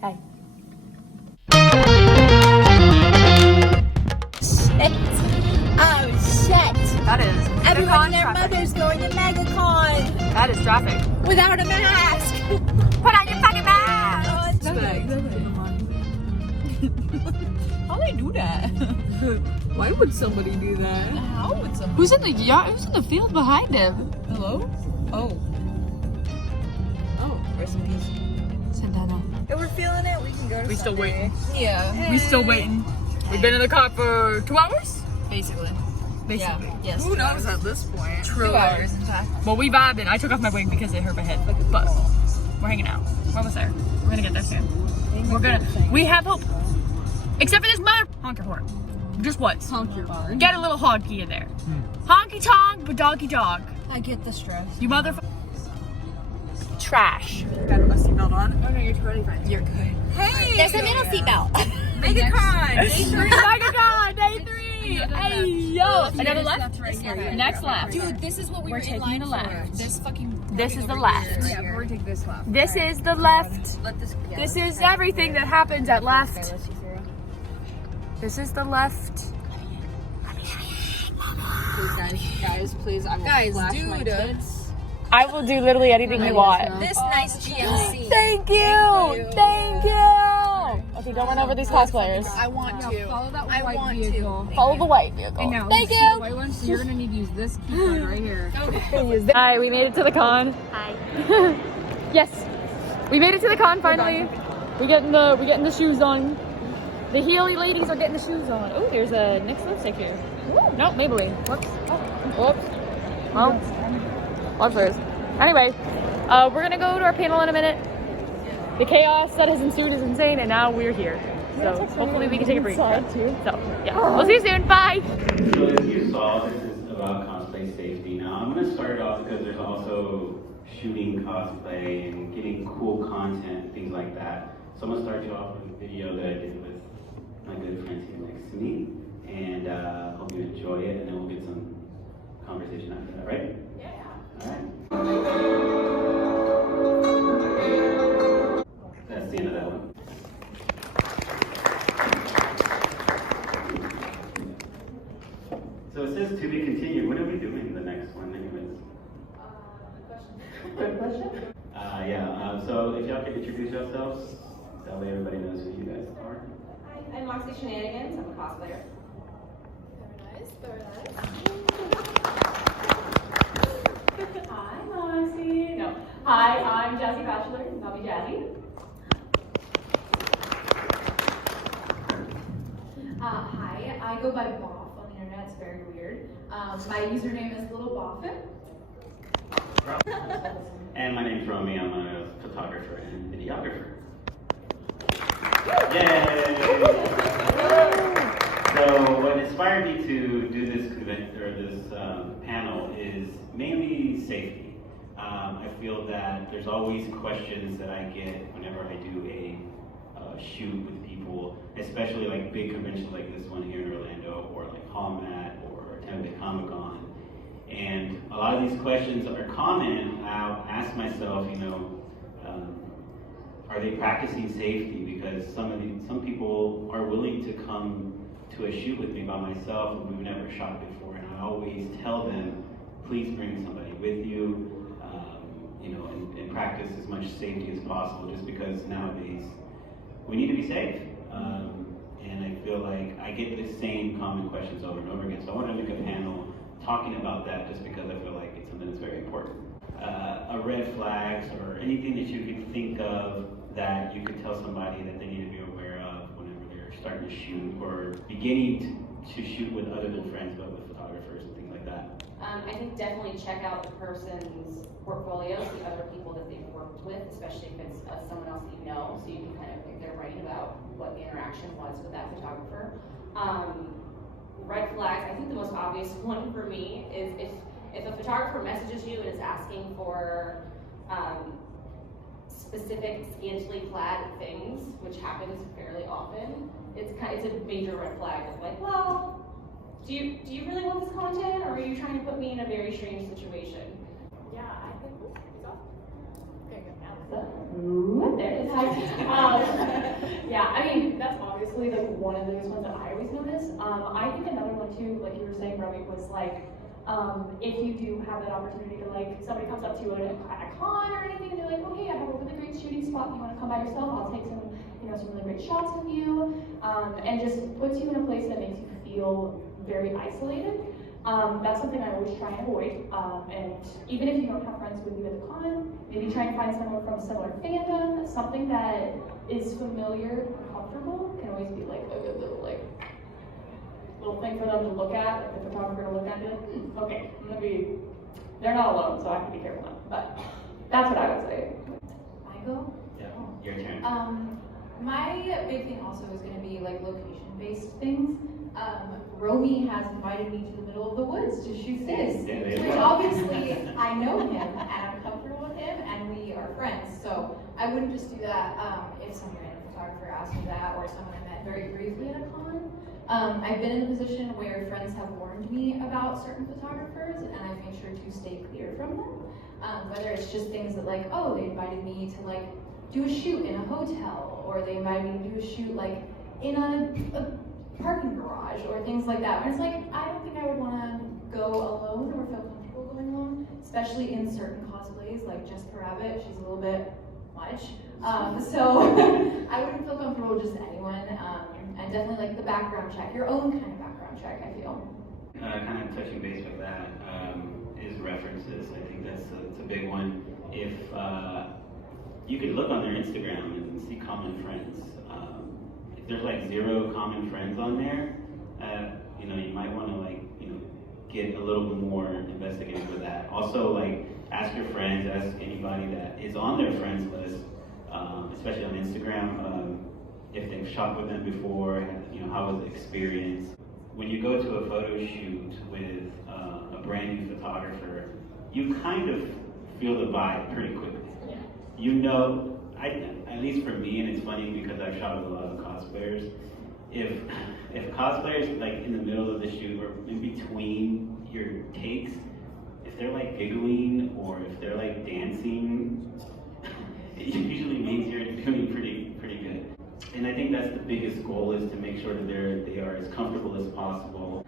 Hi. Shit. Oh shit. That is Everyone and their traffic. mother's going to MEGACON That is traffic. without a mask. Put on your fucking mask! Oh, How do they do that? Why would somebody do that? How would somebody? Who's in the yard? Who's in the field behind him? Hello? Oh. Oh, rest in peace. Santana. if we're feeling it, we can go to We still Sunday. waiting. Yeah. We still waiting. We've been in the car for 2 hours? Basically. Basically. Yes. Who knows at this point? 2 hours, in fact. Well, we vibing. I took off my wig because it hurt my head. But we're hanging out. We're almost there. We're gonna get there soon. We have hope. Except for this mother honker horn. Just once. Honk your horn. Get a little honky in there. Honky tonk, but donkey dog. I get the stress. You motherfucker. Trash. Got a seatbelt on? Oh no, you're totally fine. You're good. Hey! There's a middle seatbelt. MEGACON! Day 3! MEGACON! Day 3! Hey, yo! Another left? Right here. Next left. Dude, this is what we were taking in line the for. left. This fucking. This is the left. Yeah, we're gonna take this left. This is the left. Let this. Yeah, This is everything that happens at left. let's see through. This is the left. Please, guys, please, I will flash my tits. I will do literally anything you want. This nice GMC. Thank you! Thank you! Okay, don't run over these cosplayers. I want to. Follow that I white want vehicle. Follow the white vehicle. And now, Thank this is you! the white one, so you're gonna need to use this keycard right here. Hi, we made it to the con. Hi. Yes, we made it to the con finally. We're getting the shoes on. The Healy ladies are getting the shoes on. Oh, there's a NYX lipstick here. No, Maybelline. Whoops. Whoops. Well, first. Anyway, we're gonna go to our panel in a minute. The chaos that has ensued is insane, and now we're here. So hopefully we can take a break. So yeah, we'll see you soon. Bye. So as you saw, this is about cosplay safety. Now I'm going to start it off because there's also shooting cosplay and getting cool content and things like that. So I'm going to start you off with a video that I did with my good friend here next to me. And hope you enjoy it, and then we'll get some conversation after that, right? Yeah. All right. That's the end of that one. So it says to be continued. What are we doing the next one, anyways? Question. So if y'all could introduce yourselves, that way everybody knows who you guys are. Hi, I'm Moxie Shenanigans. I'm a cosplayer. Very nice. Hi, Moxie. No. Hi, I'm Jazzy Bachelor. I'll be Jazzy. Hi, I go by Boff on the internet. It's very weird. My username is Little Boffin. And my name's Romy. I'm a photographer and videographer. Yay! So what inspired me to do this panel is mainly safety. I feel that there's always questions that I get whenever I do a shoot with people, especially like big conventions like this one here in Orlando, or like HallMat or Tampa Bay Comic-Con. And a lot of these questions are common. I'll ask myself, are they practicing safety? Because some people are willing to come to a shoot with me by myself, and we've never shot before. And I always tell them, please bring somebody with you, and practice as much safety as possible. Just because nowadays we need to be safe. And I feel like I get the same common questions over and over again. So I want to make a panel talking about that, just because I feel like it's something that's very important. Red flags or anything that you could think of that you could tell somebody that they need to be aware of whenever they're starting to shoot or beginning to shoot with other than friends, but with photographers and things like that. I think definitely check out the person's portfolio, see other people that they've worked with, especially if it's someone else that you know, so you can kind of pick their brain about what the interaction was with that photographer. Red flags, I think the most obvious one for me is if a photographer messages you and is asking for specific scantily clad things, which happens fairly often, it's a major red flag of like, well, do you really want this content, or are you trying to put me in a very strange situation? Yeah, I think he's off. Okay, good now. There it is. Yeah, I mean, that's obviously like one of the biggest ones that I always notice. I think another one too, like you were saying, Robbie, was like, if you do have that opportunity to like, somebody comes up to you at a con or anything and they're like, oh hey, I have a really great shooting spot, you want to come by yourself, I'll take some, some really great shots of you, and just puts you in a place that makes you feel very isolated. That's something I always try and avoid, and even if you don't have friends with you at the con, maybe try and find someone from a similar fandom, something that is familiar and comfortable can always be like a good little thing for them to look at, like the photographer to look at and be like, okay, they're not alone, so I have to be careful now. But that's what I would say. I go? Yeah, your turn. My big thing also is going to be like location-based things. Romy has invited me to the middle of the woods to shoot this, which obviously I know him and I'm comfortable with him and we are friends. So I wouldn't just do that if some random photographer asked me that or someone I met very briefly at a con. I've been in a position where friends have warned me about certain photographers and I've made sure to stay clear from them. Whether it's just things that like, oh, they invited me to like do a shoot in a hotel, or they invited me to do a shoot like in a parking garage or things like that. And it's like, I don't think I would want to go alone or feel comfortable going alone, especially in certain cosplays, like Jessica Rabbit, she's a little bit much. So I wouldn't feel comfortable with just anyone. And definitely like the background check, your own kind of background check, I feel. Kind of touching base with that is references. I think that's a big one. If you could look on their Instagram and see common friends. If there's like 0 common friends on there, you might want to like, get a little bit more investigative with that. Also, like, ask your friends, ask anybody that is on their friends list, especially on Instagram, if they've shot with them before, how was the experience. When you go to a photo shoot with a brand new photographer, you kind of feel the vibe pretty quickly. At least for me, and it's funny because I've shot with a lot of cosplayers, if cosplayers like in the middle of the shoot or in between your takes, if they're like giggling or if they're like dancing, it usually means you're doing pretty good. And I think that's the biggest goal, is to make sure that they are as comfortable as possible.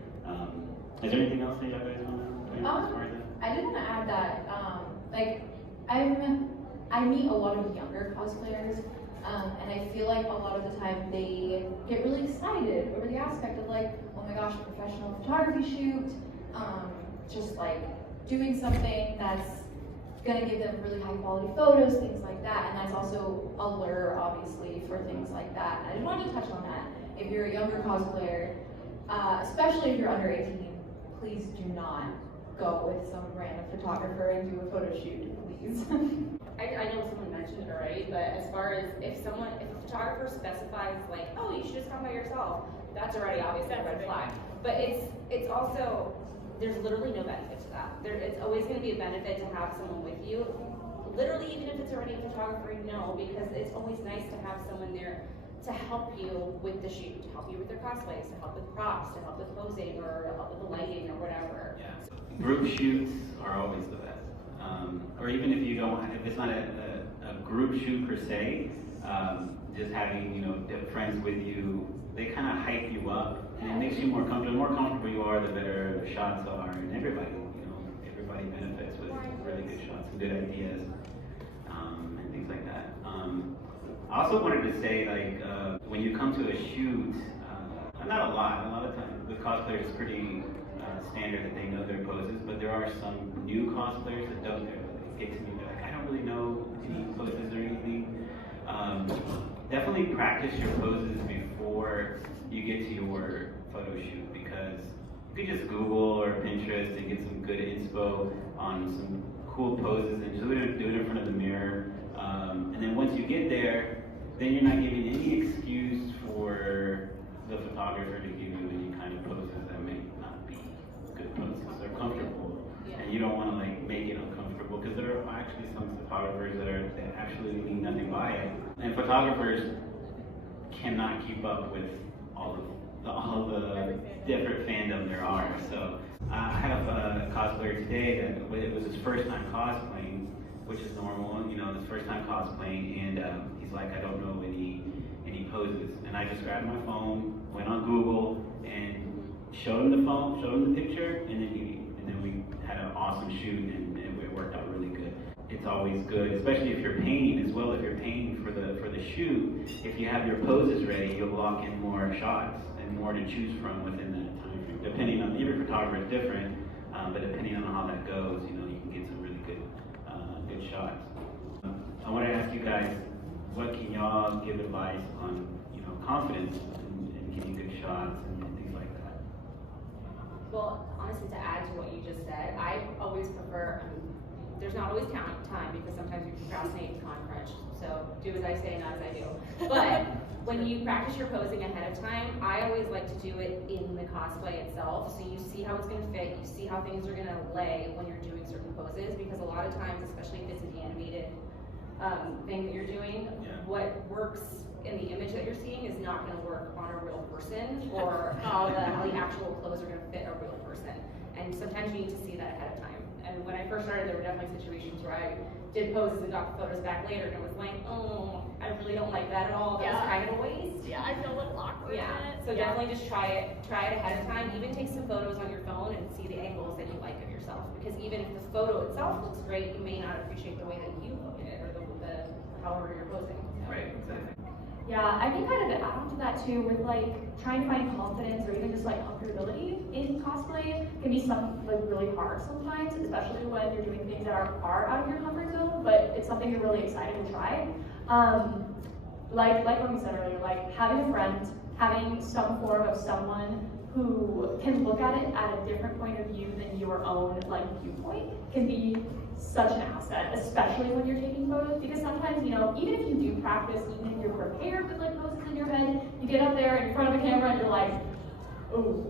Is there anything else that you guys want to as far as that? I did want to add that, I meet a lot of younger cosplayers, and I feel like a lot of the time they get really excited over the aspect of like, oh my gosh, a professional photography shoot, just like doing something that's gonna give them really high quality photos, things like that, and that's also a lure, obviously, for things like that. And I just wanted to touch on that. If you're a younger cosplayer, especially if you're under 18, please do not go with some random photographer and do a photo shoot, please. I know someone mentioned it already, but as far as if a photographer specifies like, oh, you should just come by yourself, that's already obviously a red flag. But it's also, there's literally no benefit to that. It's always going to be a benefit to have someone with you. Literally, even if it's already a photographer, no, because it's always nice to have someone there to help you with the shoot, to help you with their cosplays, to help with props, to help with posing, or to help with the lighting or whatever. Yeah. Group shoots are always the best. Or even if it's not a group shoot per se, just having friends with you, they kind of hype you up, and it makes you more comfortable. The more comfortable you are, the better the shots are, and everybody benefits with really good shots and good ideas, and things like that. I also wanted to say, like, when you come to a shoot, not a lot of times with cosplayers it's pretty standard that they know their poses, but there are some new cosplayers that don't know. They get to me, they're like, I don't really know any poses or anything. Definitely practice your poses before you get to your photo shoot, because you could just Google or Pinterest and get some good inspo on some cool poses and just do it in front of the mirror. And then once you get there, then you're not giving any excuse for the photographer to give you any kind of poses that may not be good poses or comfortable. And you don't want to like make it uncomfortable, because there are actually some photographers that actually mean nothing by it. And photographers cannot keep up with all the different fandom there are. So I have a cosplayer today that it was his first time cosplaying, which is normal, his first time cosplaying, and he's like, I don't know any poses just grabbed my phone, went on Google, and showed him the phone, showed him the picture, and then we had an awesome shoot, and it worked out really good. It's always good, especially if you're painting as well. If you're painting for the shoot, if you have your poses ready, you'll lock in more shots and more to choose from within that time frame. Depending on, every photographer is different, but depending on how that goes, you can get some really good shots. I want to ask you guys, what can y'all give advice on, confidence and getting good shots and things like that? Well, honestly, to add to what you just said, I always prefer, there's not always time because sometimes you procrastinate and con crunch. So do as I say, not as I do. But when you practice your posing ahead of time, I always like to do it in the cosplay itself. So you see how it's going to fit, you see how things are going to lay when you're doing certain poses, because a lot of times, especially if it's an animated thing that you're doing, what works in the image that you're seeing is not going to work on a real person, or how the actual clothes are going to fit a real person. And sometimes you need to see that ahead of time. And when I first started, there were definitely situations where I did poses and got the photos back later, and it was like, oh, I really don't like that at all. That was kind of a waste. Yeah, I feel a little awkward. Yeah. So definitely just try it ahead of time. Even take some photos on your phone and see the angles that you like of yourself. Because even if the photo itself looks great, you may not appreciate the way that you look at it, or the however you're posing. Right, exactly. Yeah, I think kind of to add on to that too, with like trying to find confidence or even just like comfortability in cosplay can be really hard sometimes, especially when you're doing things that are out of your comfort zone, but it's something you're really excited to try. Like what we said earlier, like having a friend, having some form of someone who can look at it at a different point of view than your own viewpoint can be such an asset, especially when you're taking photos, because sometimes, even if you do practice, even if you're prepared with poses in your head, you get up there in front of a camera and you're like, oh,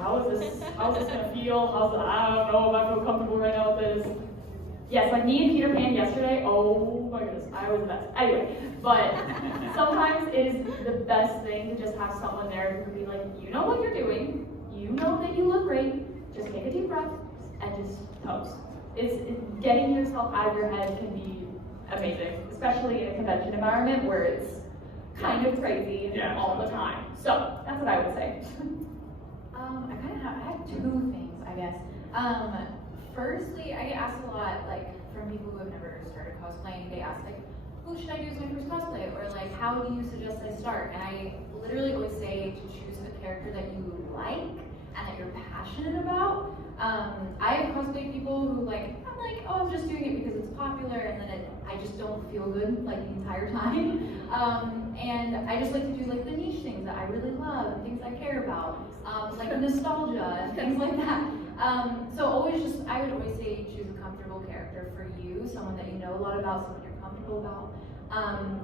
how's this gonna feel? I don't know if I feel comfortable right now with this. Yes, like me and Peter Pan yesterday, oh my goodness, I was the best. Anyway, but sometimes it is the best thing to just have someone there who can be like, you know what you're doing, you know that you look great, just take a deep breath and just pose. It's getting yourself out of your head can be amazing, especially in a convention environment where it's kind of crazy all the time. So that's what I would say. I have two things, I guess. Firstly, I get asked a lot, from people who have never started cosplaying. They ask, who should I do as my first cosplay? Or how do you suggest I start? And I literally always say to choose a character that you like and that you're passionate about. I have cosplayed people who I'm just doing it because it's popular, and then I just don't feel good the entire time. And I just like to do the niche things that I really love and things I care about, like nostalgia and things like that. So I would always say choose a comfortable character for you, someone that you know a lot about, someone you're comfortable about.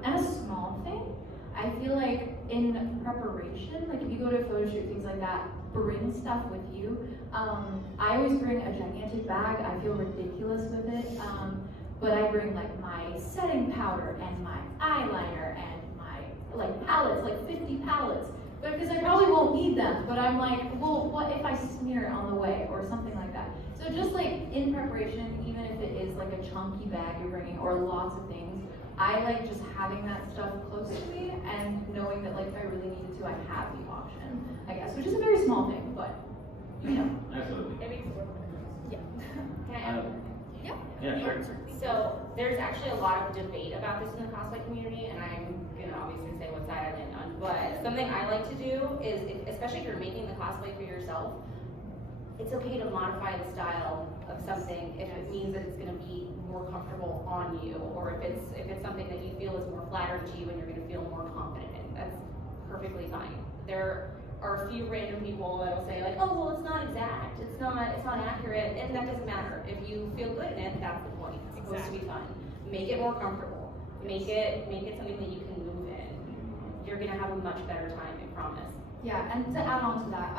And a small thing, I feel like in preparation, if you go to a photo shoot, things like that, bring stuff with you. I always bring a gigantic bag. I feel ridiculous with it, but I bring my setting powder and my eyeliner and my palettes, 50 palettes, because I probably won't need them. But I'm well, what if I smear it on the way or something like that? So just in preparation, even if it is a chunky bag you're bringing or lots of things, I like just having that stuff close to me and knowing that if I really needed to, I have the option, I guess, which is a very small thing, but Absolutely. Yeah. Can I add? Yeah, sure. So there's actually a lot of debate about this in the cosplay community, and I'm gonna obviously say what side I land on. But something I like to do is, especially if you're making the cosplay for yourself, it's okay to modify the style of something if it means that it's going to be more comfortable on you, or if it's something that you feel is more flattering to you and you're going to feel more confident in. That's perfectly fine. There are a few random people that'll say oh, well, it's not exact, it's not accurate, and that doesn't matter. If you feel good in it, that's the point. It's supposed to be fun. Make it more comfortable. Make it something that you can move in. You're going to have a much better time, I promise. Yeah, and to add on to that,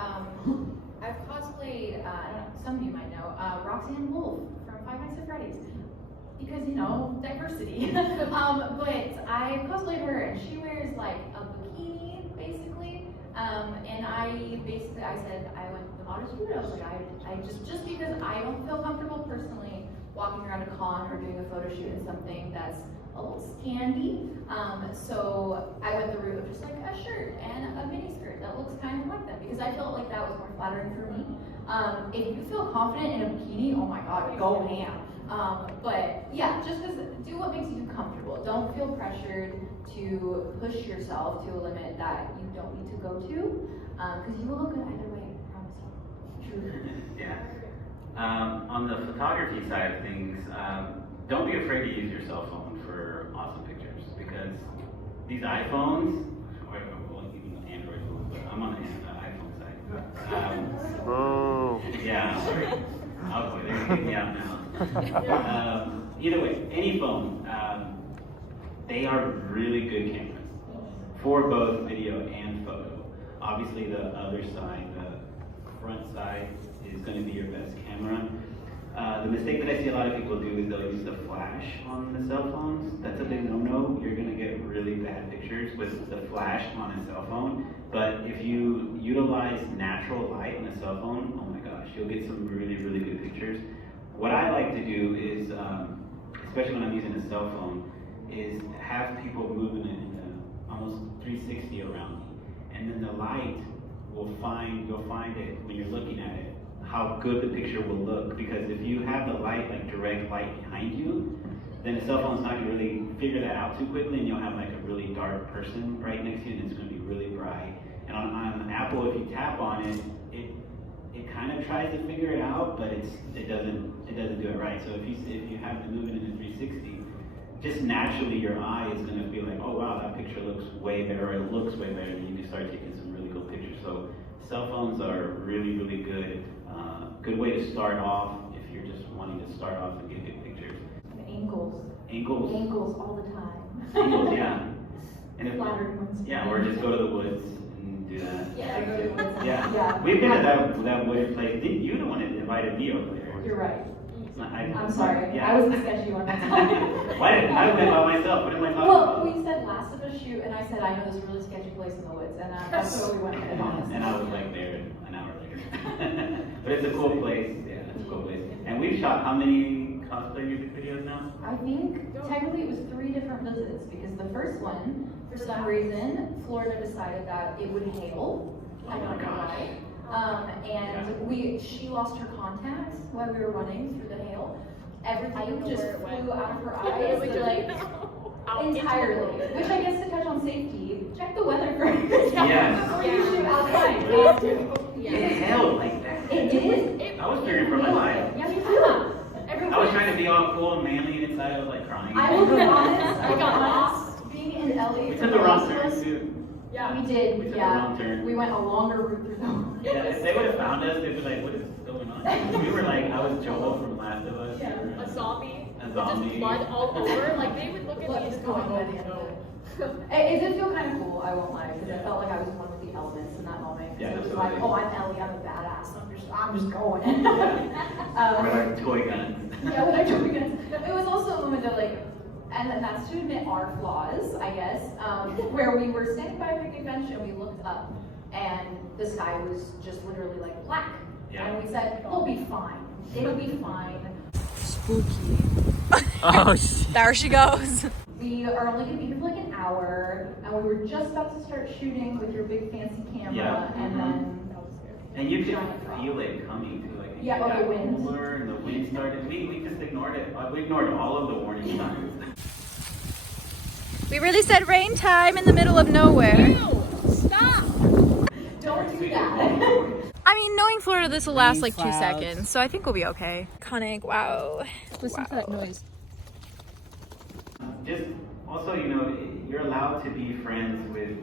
I've cosplayed, some of you might know, Roxanne Wolf from Five Nights at Freddy's. Because, diversity. But I cosplayed her, and she wears a bikini, basically. And I said, I went the modest route. I was I just because I don't feel comfortable personally walking around a con or doing a photo shoot in something that's a little scanty. So I went the route of just like a shirt and a mini skirt that looks kind of like them because I felt like that was more flattering for me. If you feel confident in a bikini, oh my god, go ham. But yeah, just do what makes you comfortable. Don't feel pressured to push yourself to a limit that you don't need to go to, because you will look good either way, I promise you. True. Yeah. On the photography side of things, don't be afraid to use your cell phone for awesome pictures, because these iPhones, or well, even Android phones, but I'm on the iPhone side. Yeah. Oh boy, they're getting me out now. Either way, any phone, they are really good cameras for both video and photo. Obviously, the other side, the front side, is going to be your best camera. The mistake that I see a lot of people do is they'll use the flash on the cell phones. That's a big no-no. You're going to get really bad pictures with the flash on a cell phone. But if you utilize natural light on a cell phone, oh my gosh, you'll get some really, really good pictures. What I like to do is, especially when I'm using a cell phone, is have people moving in almost 360 around me. And then the light you'll find it when you're looking at it, how good the picture will look, because if you have the light, like direct light behind you, then the cell phone's not gonna really figure that out too quickly, and you'll have like a really dark person right next to you, and it's gonna be really bright. And on Apple, if you tap on it, it kind of tries to figure it out, but it doesn't do it right. So if you have to move it into 360, just naturally your eye is gonna be like, oh wow, that picture looks way better, or it looks way better, and you can start taking some really good pictures. So cell phones are really, really good. Good way to start off if you're just wanting to start off and get good pictures. Angles. Angles. Angles all the time. Angles, yeah. And if, Flattering ones. yeah, or just go to the woods and do that. Yeah, go to the woods. Yeah. We've been at that wooded place. You're the one that invited me over there. You're right. I'm sorry. Yeah. I was the sketchy one that time. Why didn't I went by myself? What am I talking Well, about? we said last of a shoot, and I said I know this really sketchy place in the woods, and that's where we went to be honest. And I was like there an hour later. But it's a cool place. Yeah, it's a cool place. And we've shot how many cosplay music videos now? I think technically it was 3 different visits, because the first one, for some reason, Florida decided that it would hail. I don't know why. And she lost her contacts while we were running through the hail. Everything just flew out of her eyes, entirely. Which I guess to touch on safety, check the weather first before you shoot outside. It hailed like that. It did. I was fearing for my life. Yeah, me too. I was trying to be all cool and manly, and inside I was like crying. I will be honest, being in LA. We took a wrong turn too. Yeah, we did. We took a wrong turn. We went a longer route through the Yeah, if they would have found us, they'd be like, what is going on? We were like, I was Joel from Last of Us. Yeah, a zombie. A zombie. Just blood all over. Like they would look at me and just go, It did feel kind of cool, I won't lie, because I felt like I was one with the elements in that moment. Yeah, it was absolutely. like, oh, I'm Ellie, I'm a badass, I'm just going. With our toy guns. Yeah, with our toy guns. It was also a moment of like, and then that's to admit our flaws, I guess, where we were standing by a picnic bench and we looked up, and the sky was just literally like black. Yeah. And we said, we'll be fine. It'll be fine. Spooky. Oh, there she goes. We are only going to be here for like an hour, and we were just about to start shooting with your big fancy camera, and then and you can feel it coming too, like yeah, got the wind. cooler and the wind started. We just ignored it. We ignored all of the warning signs. We really said rain time in the middle of nowhere. stop! Don't do that. I mean, knowing Florida, this will last like 2 seconds, so I think we'll be okay. Iconic, wow. Listen to that noise. Just also, you know, you're allowed to be friends with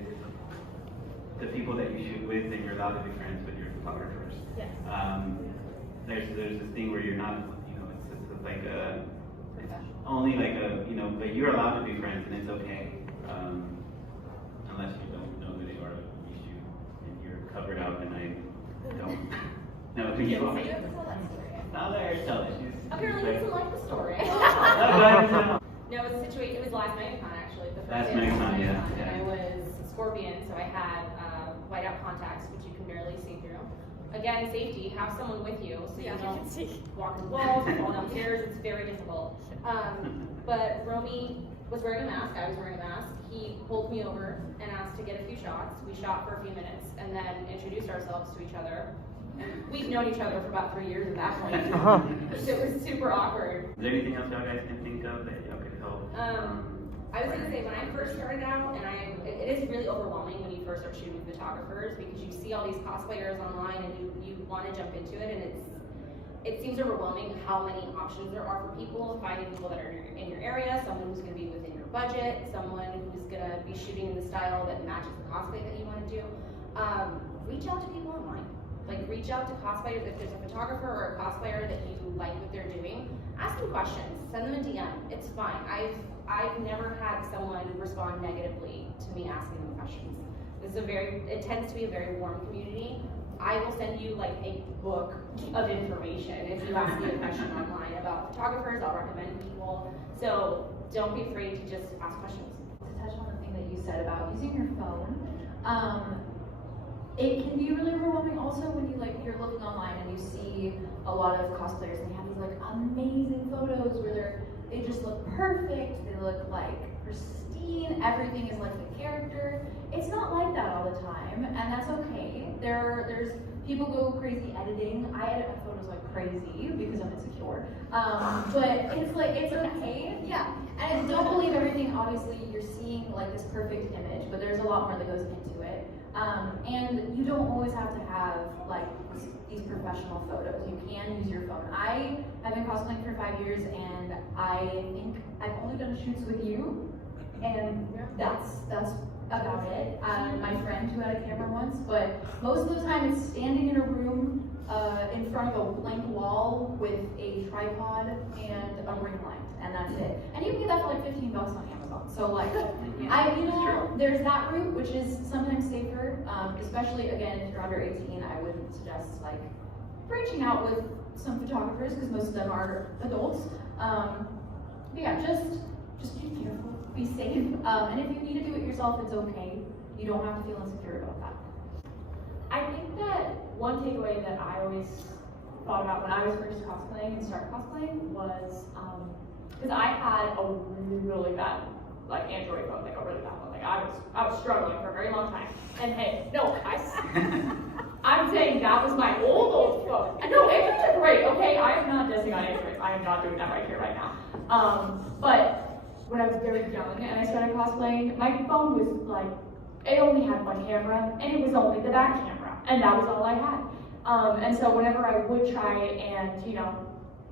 the people that you shoot with, and you're allowed to be friends with your photographers. Yes. There's this thing where you're not, you know, it's like a, it's only like a, you know, but you're allowed to be friends, and it's okay, unless you don't know who they are, you shoot, and you're covered up, and I don't know who you are. Now let her tell it. Apparently he doesn't like the story. No, it was a situation. It was last MEGACON actually. The first Last day of MEGACON, yeah. And I was Scorpion, so I had whiteout contacts, which you can barely see through. Again, safety. Have someone with you so you don't walk the walls, fall downstairs. It's very difficult. But Romy was wearing a mask. I was wearing a mask. he pulled me over and asked to get a few shots. We shot for a few minutes and then introduced ourselves to each other. We've known each other for about 3 years at that point. So it was super awkward. Is there anything else y'all guys can think of that y'all could help? I was gonna say, when I first started out, and it is really overwhelming when you first start shooting photographers because you see all these cosplayers online and you want to jump into it, and it seems overwhelming how many options there are for people, finding people that are in your area, someone who's gonna be within your budget, someone who's gonna be shooting in the style that matches the cosplay that you want to do. Reach out to people online. Like, reach out to cosplayers. If there's a photographer or a cosplayer that you like what they're doing, ask them questions, send them a DM. It's fine. I've never had someone respond negatively to me asking them questions. It tends to be a very warm community. I will send you like a book of information if you ask me a question online about photographers. I'll recommend people. So don't be afraid to just ask questions. To touch on the thing that you said about using your phone, it can be really overwhelming also when you're looking online and you see a lot of cosplayers and they have these like amazing photos where they just look perfect, they look like pristine, everything is like the character. It's not like that all the time, and that's okay. There's people go crazy editing. I edit my photos like crazy because I'm insecure. But it's okay. Yeah. And don't believe everything. Obviously, you're seeing like this perfect image, but there's a lot more that goes into it. And you don't always have to have like these professional photos. You can use your phone. I have been cosplaying for 5 years, and I think I've only done shoots with you, and that's about it. My friend who had a camera once, but most of the time it's standing in a room in front of a blank wall with a tripod and a ring light, and that's it. And you can get that for like $15 on Amazon. So like, there's that route, which is sometimes safer, especially again if you're under 18. I would suggest like branching out with some photographers because most of them are adults. But yeah, just be careful, be safe, and if you need to do it yourself, it's okay. You don't have to feel insecure about that. I think that one takeaway that I always thought about when I was first cosplaying and started cosplaying was, because I had a really bad like Android phone, like a really bad one. Like I was struggling for a very long time. And hey, no, I'm saying that was my old phone. No, Androids are great, okay? I am not dissing on Androids. I am not doing that right here, right now. But when I was very young and I started cosplaying, my phone was like, it only had one camera, and it was only the back camera, and that was all I had. And so whenever I would try and,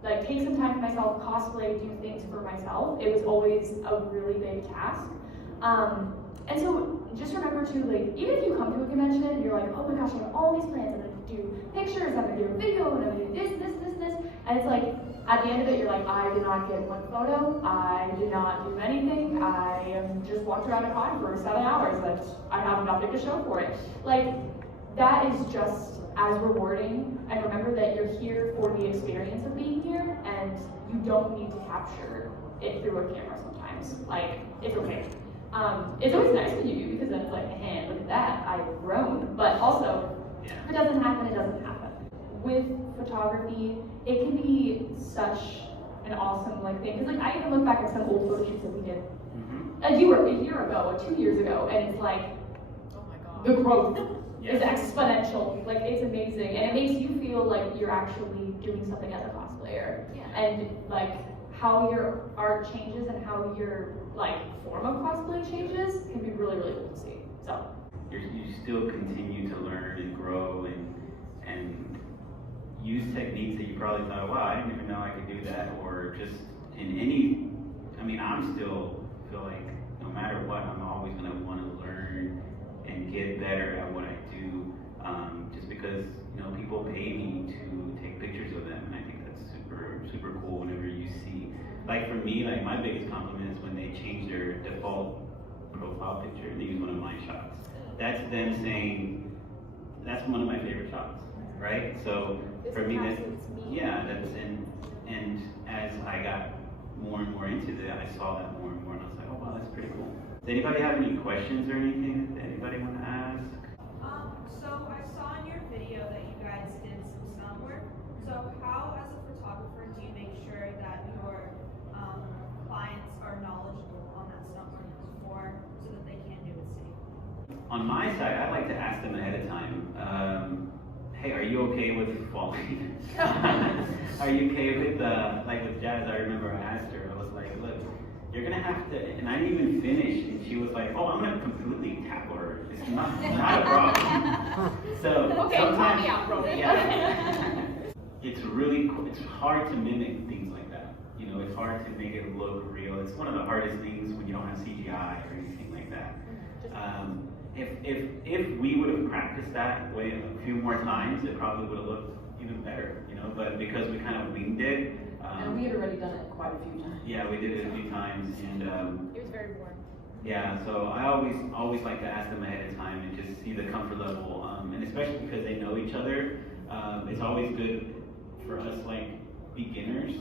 like take some time for myself, cosplay, do things for myself, it was always a really big task. And so just remember to, like, even if you come to a convention and you're like, oh my gosh, I have all these plans, I'm gonna do pictures, I'm gonna do a video, I'm gonna do this, and it's like, at the end of it, you're like, I did not get one photo, I did not do anything, I am just walked around a con for 7 hours, but I have nothing to show for it. Like, that is just as rewarding, and remember that you're here for the experience of being here, and you don't need to capture it through a camera sometimes. Like, it's okay. It's always nice when you do, because then it's like, hey, look at that, I've grown. But also, if it doesn't happen, it doesn't happen. With photography, it can be such an awesome thing. Because I even look back at some old photo shoots that we did a year ago, or 2 years ago, and it's like, oh my god, the growth is exponential. Like, it's amazing, and it makes you feel like you're actually doing something as a cosplayer. And like how your art changes and how your form of cosplay changes can be really, really cool to see. So you still continue to learn and grow and use techniques that you probably thought, wow, I didn't even know I could do that, or just in any, I'm still feel like no matter what, I'm always going to want to learn and get better at what I do, just because, people pay me to take pictures of them, and I think that's super, super cool whenever you see, for me, my biggest compliment is when they change their default profile picture and they use one of my shots. That's them saying, that's one of my favorite shots, right? So for me, that's and as I got more and more into that, I saw that more and more, and I was like, oh wow, that's pretty cool. Does anybody have any questions or anything that anybody want to ask? So I saw in your video that you guys did some stunt work. So how, as a photographer, do you make sure that your clients are knowledgeable on that stunt work so on my side, I like to ask them ahead of time. Hey, are you okay with falling? Are you okay with like with Jazz? I remember I asked her. I was like, look, you're gonna have to, and I didn't even finish, and she was like, oh, I'm gonna completely tackle her. It's not a problem. So Okay, call me out, bro. Yeah. It's hard to mimic things like that. You know, it's hard to make it look real. It's one of the hardest things when you don't have CGI or anything like that. If we would have practiced that way a few more times, it probably would have looked even better, you know. But because we kind of winged it, And we had already done it quite a few times. yeah, we did it a few times, and It was very boring. yeah. So I always like to ask them ahead of time and just see the comfort level, and especially because they know each other, it's always good for us like beginners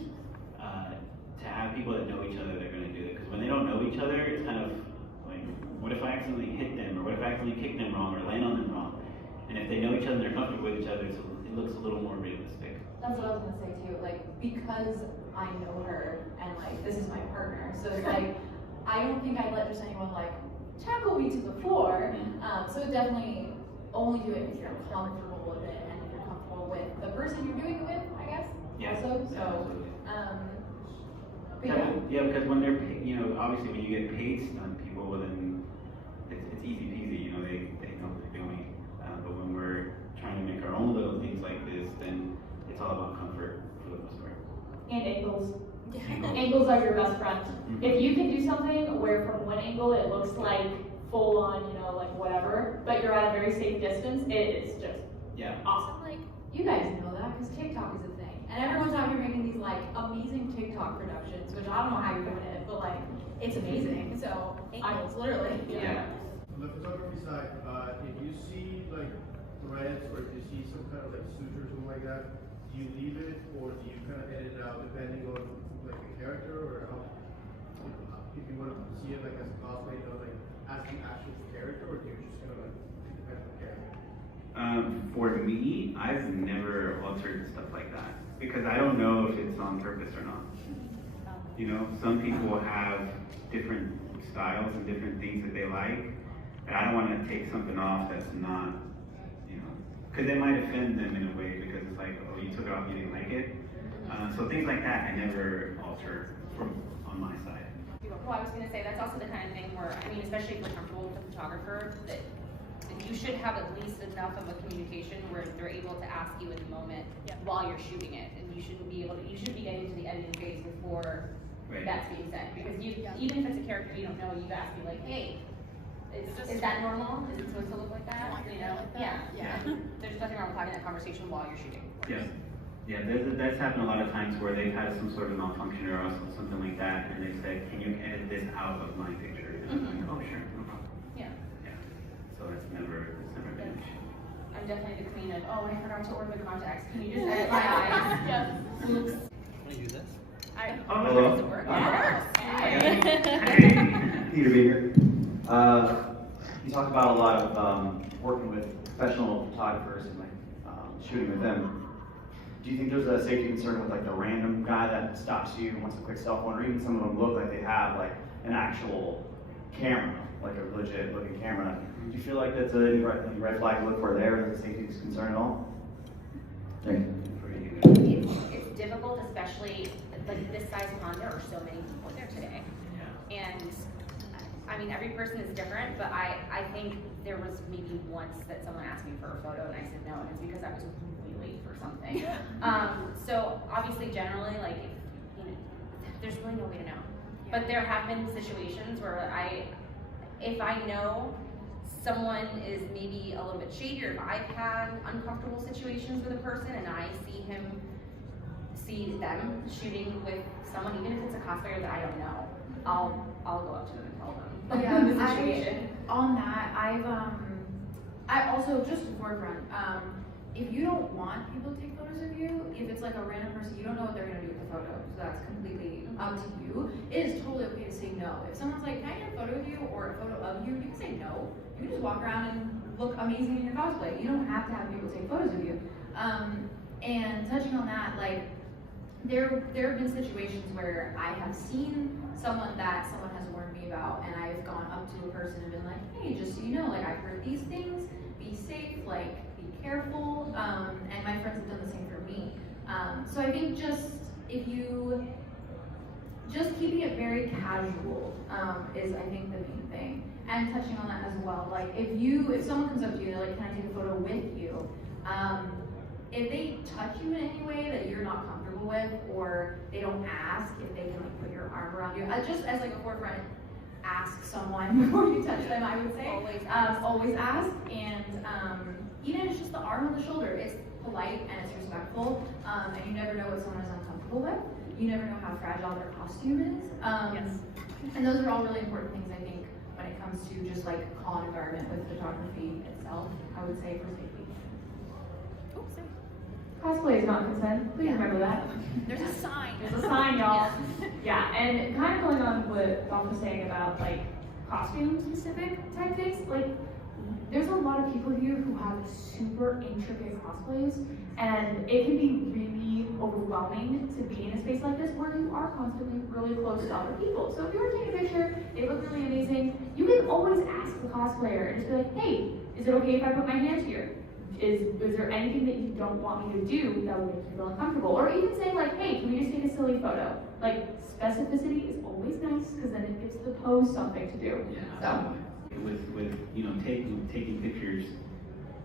to have people that know each other that are going to do it. Because when they don't know each other, it's kind of like, what if I accidentally hit them, or what if I accidentally kick them wrong, or land on them wrong? And if they know each other and they're comfortable with each other, it looks a little more realistic. That's what I was gonna say too. Like, because I know her and like this is my partner, so it's like I don't think I'd let just anyone like tackle me to the floor. So definitely only do it if you're comfortable with it and if you're comfortable with the person you're doing it with, I guess. Yeah. Also, so but Yeah, because when they're, you know, obviously when you get paid stunt people, well then it's easy peasy, you know, they know what they're doing. But when we're trying to make our own little things like this, then it's all about comfort for the most part. And angles. Angles are your best friend. If you can do something where from one angle it looks like full on, you know, like whatever, but you're at a very safe distance, it is just awesome. like you guys know that because TikTok is a thing, and everyone's out here making these like amazing TikTok productions, which I don't know how you're doing it, but like it's amazing. So it's literally Yeah. On the photography side, if you see like threads or if you see some kind of like suture or something like that, do you leave it or do you kind of edit it out depending on like the character or how, if you want to see it like as a cosplay, you know, like as the actual character, or do you just kind of like depend on the character? For me, I've never altered stuff like that because I don't know if it's on purpose or not. You know, some people have different styles and different things that they like, and I don't want to take something off that's not, you know, because it might offend them in a way because it's like, oh, you took it off, you didn't like it. So things like that, I never alter from on my side. Well, I was gonna say, that's also the kind of thing where, I mean, especially if you're comfortable with the photographer, that you should have at least enough of a communication where they're able to ask you in the moment while you're shooting it, and you should be getting to the editing phase before that's being said. Because even if it's a character you don't know, you've asked me like, hey, is that normal? Is it supposed to look like that? You know? Yeah. There's nothing wrong with having that conversation while you're shooting. Yeah, that's happened a lot of times where they've had some sort of malfunction or something like that, and they said, can you edit this out of my picture? And I'm like, oh sure, no problem. Yeah. So it's never been an issue. I'm definitely the queen of, oh, I forgot to order the contacts. Can you just edit my eyes? Yes. Oops. Want to use this? Hello. Does it work? Yes. Hey, Peter be here. You talk about a lot of working with professional photographers and like shooting with them. Do you think there's a safety concern with like the random guy that stops you and wants a quick cell phone, or even some of them look like they have like an actual camera, like a legit looking camera? Do you feel like that's a red flag to look for there? Is a safety concern at all? Thank you. It's difficult, especially like this size pond. There are so many people there today, and I mean every person is different. But I think there was maybe once that someone asked me for a photo and I said no, and it's because I was really late for something. So obviously, generally, like if, you know, there's really no way to know. But there have been situations where if I know someone is maybe a little bit shady, or if I've had uncomfortable situations with a person and I see them shooting with someone, even if it's a cosplayer that I don't know, I'll go up to them and tell them the situation. On that, I also, just forefront, if you don't want people to take photos of you, if it's like a random person, you don't know what they're gonna do with the photo, so that's completely up to you. It is totally okay to say no. If someone's like, can I get a photo of you or a photo of you, you can say no. You can just walk around and look amazing in your cosplay. You don't have to have people take photos of you. And touching on that, like, there have been situations where I have seen someone has warned me talking about, and I've gone up to a person and been like, hey, just so you know, like I've heard these things, be safe, like be careful, and my friends have done the same for me. So I think just keeping it very casual is I think the main thing. And touching on that as well, like if someone comes up to you and they're like, can I take a photo with you? If they touch you in any way that you're not comfortable with, or they don't ask if they can like put your arm around you, just as like a forefront, ask someone before you touch them, I would say. Always ask, and even if it's just the arm on the shoulder, it's polite and it's respectful, and you never know what someone is uncomfortable with. You never know how fragile their costume is. Yes. And those are all really important things, I think, when it comes to just like con environment with photography itself, I would say, for safety. Oops, sorry. Cosplay is not consent. Please remember that. There's a sign. There's a sign, y'all. Yeah, and kind of going on what Bob was saying about like costume specific type things, like there's a lot of people here who have super intricate cosplays, and it can be really overwhelming to be in a space like this where you are constantly really close to other people. So if you were taking a picture, they look really amazing, you can always ask the cosplayer and just be like, hey, is it okay if I put my hand here? Is there anything that you don't want me to do that will make you feel uncomfortable? Or even say like, hey, can we just take a silly photo? Like, specificity is always nice because then it gives the pose something to do. Yeah. So. With you know, taking pictures,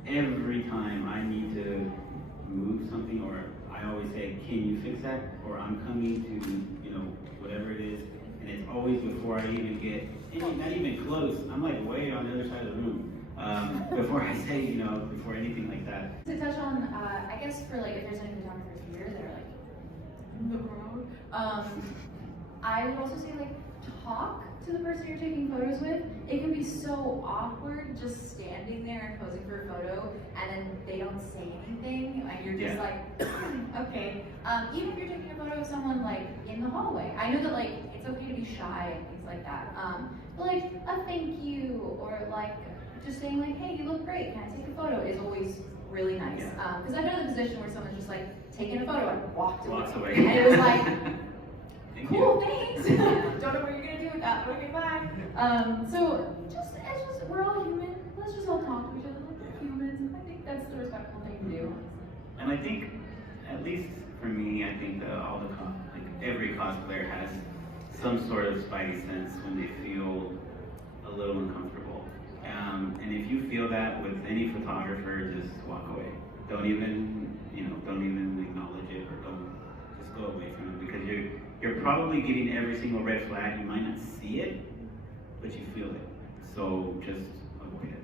every time I need to move something, or I always say, can you fix that? Or I'm coming to, you know, whatever it is, and it's always before I even get, not even close, I'm like way on the other side of the room. Before I say, you know, before anything like that. To touch on, I guess for like, if there's any photographers here that are like, in the crowd, I would also say like, talk to the person you're taking photos with. It can be so awkward just standing there and posing for a photo, and then they don't say anything, and you're just like, okay. Even if you're taking a photo of someone like in the hallway, I know that like it's okay to be shy and things like that. But like a thank you, or like just saying like, hey, you look great, can I take a photo, is always really nice. Because I've been in a position where someone's just like taking a photo and walked away. And it was like, cool, thanks. Don't know what you're gonna do with that. Okay, bye. So we're all human. Let's just all talk to each other like humans. I think that's the respectful thing to do. And I think, at least for me, I think every cosplayer has some sort of spidey sense when they feel a little uncomfortable. And if you feel that with any photographer, just walk away. Don't even acknowledge it, or just go away from it, because you're probably getting every single red flag. You might not see it, but you feel it. So just avoid it.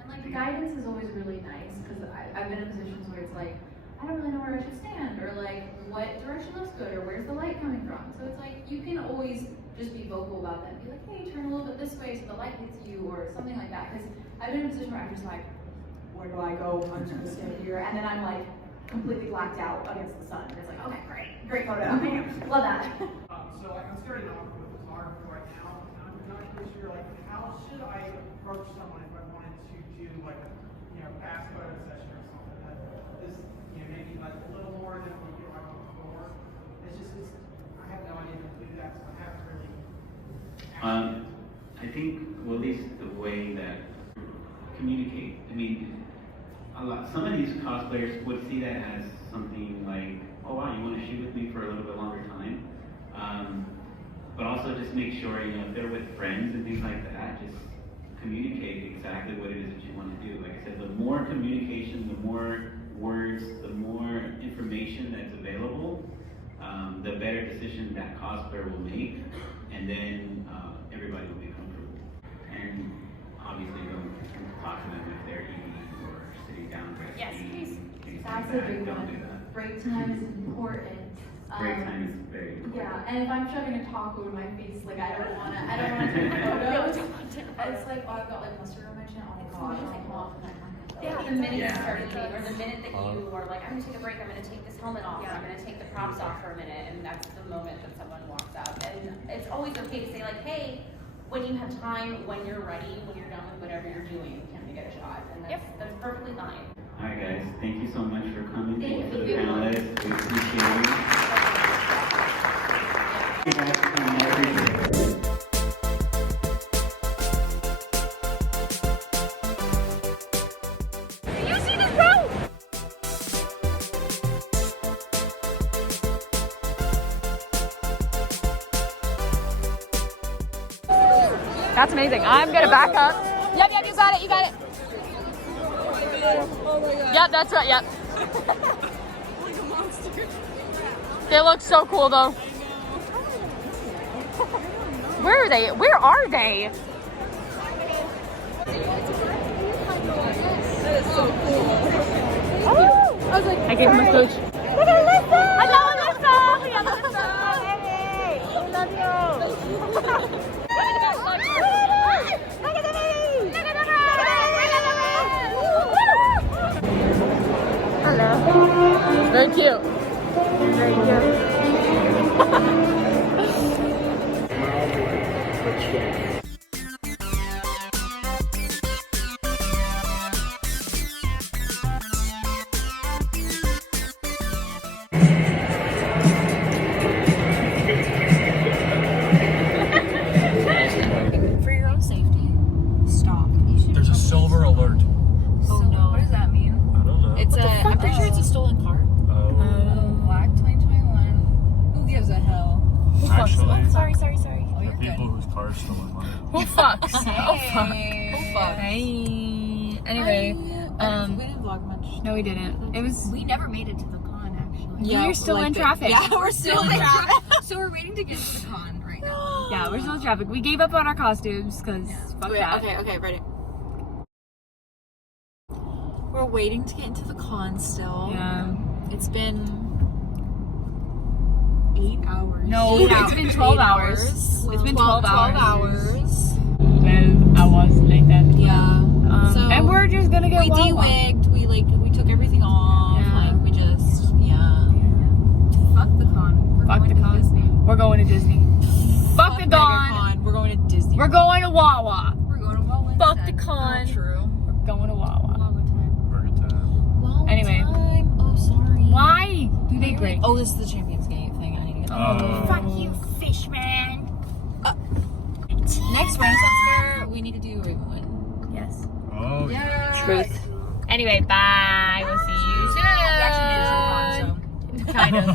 And like guidance is always really nice, because I've been in positions where it's like, I don't really know where I should stand, or like what direction looks good, or where's the light coming from. So it's like you can always just be vocal about that and be like, hey, turn a little bit this way so the light hits you, or something like that. Because I've been in a position where I'm just like, where do I go? I'm just gonna stand here, and then I'm like completely blacked out against the sun. And it's like, okay, great photo. Love that. So I'm starting off with photography right now, and I'm not really sure like how should I approach someone if I wanted to do like a fast photo session or something that is maybe like a little more than what you're on before. I have no idea how to do that, so I haven't really. I think, well, at least the way that communicate. I mean, some of these cosplayers would see that as something like, oh wow, you want to shoot with me for a little bit longer time. But also just make sure, if they're with friends and things like that, just communicate exactly what it is that you want to do. Like I said, the more communication, the more words, the more information that's available, the better decision that cosplayer will make, and then everybody will be comfortable. And obviously don't talk to them if they're eating or sitting down resting. Yes, that's a big one. Break time is important. Break time is very important. Yeah, and if I'm shoving a taco in my face, like I don't wanna take a photo. It's like, oh, I've got like mustard on my chin. Oh my gosh, I'm like, come on. Yeah, the minute you start to leave, or the minute that you are like, I'm gonna take a break, I'm gonna take this helmet off, I'm gonna take the props off for a minute, and that's the moment that someone walks out. And it's always okay to say like, hey, when you have time, when you're ready, when you're done with whatever you're doing, can we get a shot? And that's perfectly fine. All right, guys, thank you so much for coming. Thank you to the you. panelists. We appreciate it. Thank you guys for coming. I appreciate it. That's amazing. I'm gonna back up. Yep, you got it, you got it. Yep, that's right, yep. They look so cool though. Where are they? Where are they? That is so cool. I was like, I gave him a coach. Look at Alyssa! Hello, Alyssa! We love Alyssa! Hey! We love you! Look at the baby! Look at the baby! Hello. Very cute. Very cute. For your own safety, stop. You should. There's a silver alert. Oh no. What does that mean? I don't know. It's I'm pretty sure it's a stolen car. Black 2021. Who gives a hell? Actually, Sorry. Oh, the you're people good. whose cars stolen mine. Who fucks? Oh fuck. Who fucks? Hey. Anyway, we didn't vlog much. no we didn't. It was. We never made it to the con actually. Yeah, we're still in traffic. Yeah, we're still in traffic. So we're waiting to get to the con right now. Yeah, we're still in traffic. We gave up on our costumes because fuck that. Okay, ready. We're waiting to get into the con still. Yeah. It's been 8 hours. No, it's been 12 hours. It's been 12 hours. 12 hours later. Yeah. And we're just gonna get we de-wigged. We took everything off. Yeah. Like we just Fuck the con. Fuck the con. We're going to Disney. Fuck the con. MEGACON. We're going to Disney. We're going to Wawa. We're going to Wawa. Fuck the con. True. We're going to Wawa. Burger time. Wawa Anyway. time. Oh, sorry. Why do they break? Oh, this is the Champions Gate thing. I need to get Fuck you, fishman. Next Renaissance Fair, we need to do Ravenwood. Yes. Oh, Yeah. Truth. Anyway, bye. We'll see you soon. Kind of.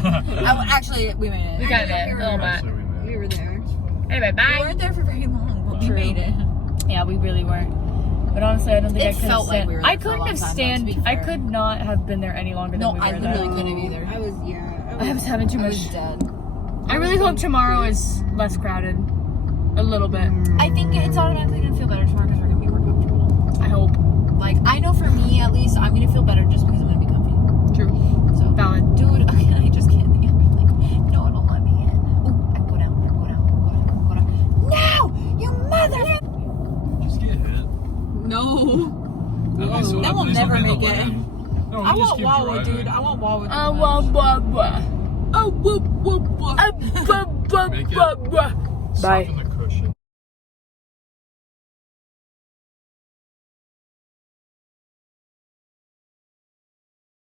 Actually, we made it. We kind of did. A little bit. Actually, we made We were there. Anyway, We bye. weren't there for very long, but we True. made it. Yeah, we really weren't. But honestly, I don't think It I could felt have like we were I there for a couldn't long have time, though, to stand. be I fair. could not have been there any longer No, than we I were literally there. couldn't have either. I was having too I much. was dead. I really hope tomorrow is less crowded. A little bit. I think it's automatically gonna feel better tomorrow because we're gonna be more comfortable. I hope. Like, I know for me at least, I'm gonna feel better just because I'm gonna be comfy. True. So, Valid. dude, I just can't think of everything. No one will let me in. Oh, I go down. No! You mother! Just get hit. No. At least That will at least never I'll be in make the it. lane. No, we I just want keep Wawa, driving. dude. I want Wawa. Make it. Bye. Stop in the cushion.